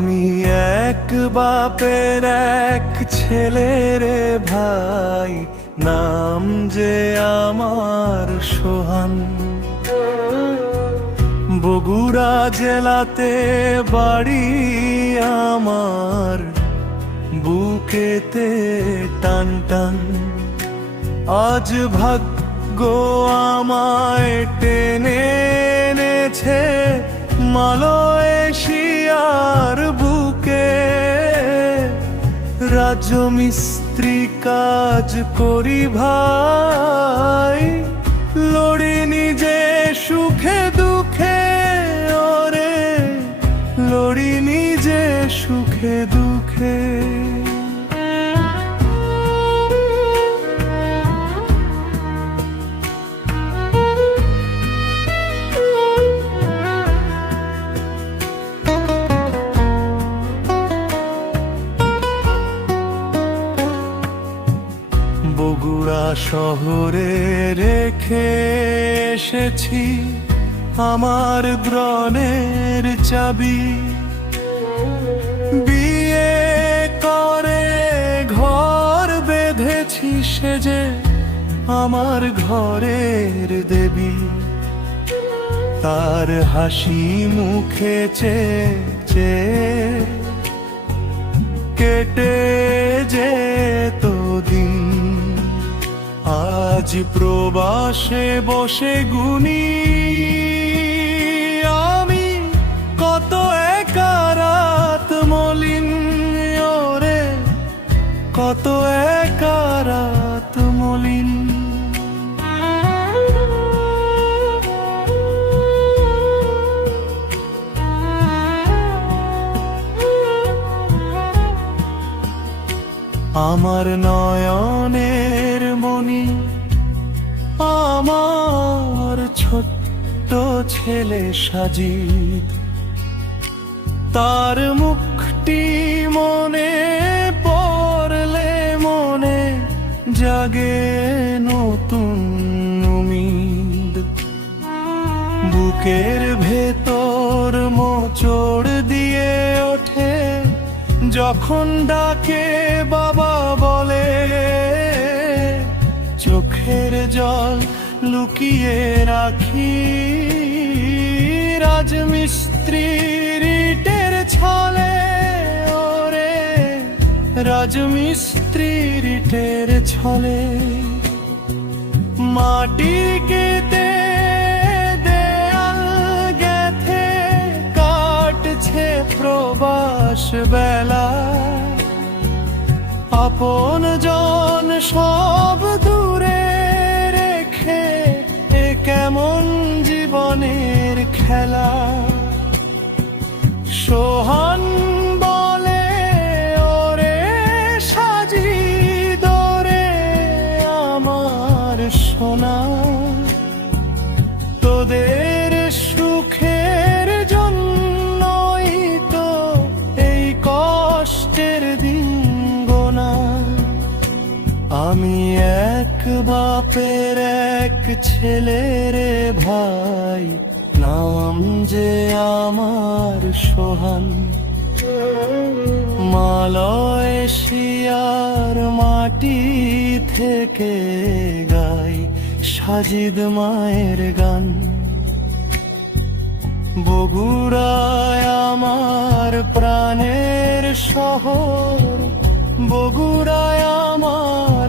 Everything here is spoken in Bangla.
আমি এক বাপের এক ছেলের ভাই, নাম যে আমার সোহান। বগুড়া জেলাতে বাড়ি আমার, বুকেতে টান টান। আজ ভাগ্য আমায় টেনে এনেছে মালয়েশিয়ার বুকে। রাজমিস্ত্রি কাজ করি ভাই, লড়ি নিজে সুখে দুঃখে। ওরে লড়ি নিজে সুখে দুঃখে। বগুড়া শহরে রেখে এসেছি আমার গ্রহণের চাবি। বিয়ে করে ঘর বেঁধেছি সেজে আমার ঘরের দেবী। তার হাসি মুখে চেয়ে কেটে যেত দিন। আজ প্রবাসে বসে গুনি আমি কত একা রাত মলিন। ওরে কত একা রাত মলিন। আমার নয়নের মনি, আমার ছোট্ট ছেলে সাজিদ। তার মুখটি মনে পড়লে মনে জাগে নতুন উমিদ। বুকের ভেতর মোচড় দিয়ে ওঠে যখন ডাকে বাবা বলে। চোখের জল লুকিয়ে রাখি রাজমিস্ত্রির ইটের ছলে। ওরে রাজমিস্ত্রির ইটের ছলে। মাটি কেটে দেয়াল গেথে কাটছে প্রবাস বেলা। আপন জন সব দূরে রেখে এ কেমন জীবনের খেলা। সোহান বলে ওরে সাজিদ রে আমার সোনা। তোদের সুখের জন্যই তো এই কষ্টের দিন গোনা। আমি এক বাপের এক ছেলের ভাই, নাম যে আমার সোহান। মালয়েশিয়ার মাটি থেকে গাই সাজিদ মায়ের গান। বগুড়ায় আমার প্রাণের শহর, বগুড়ায় আমার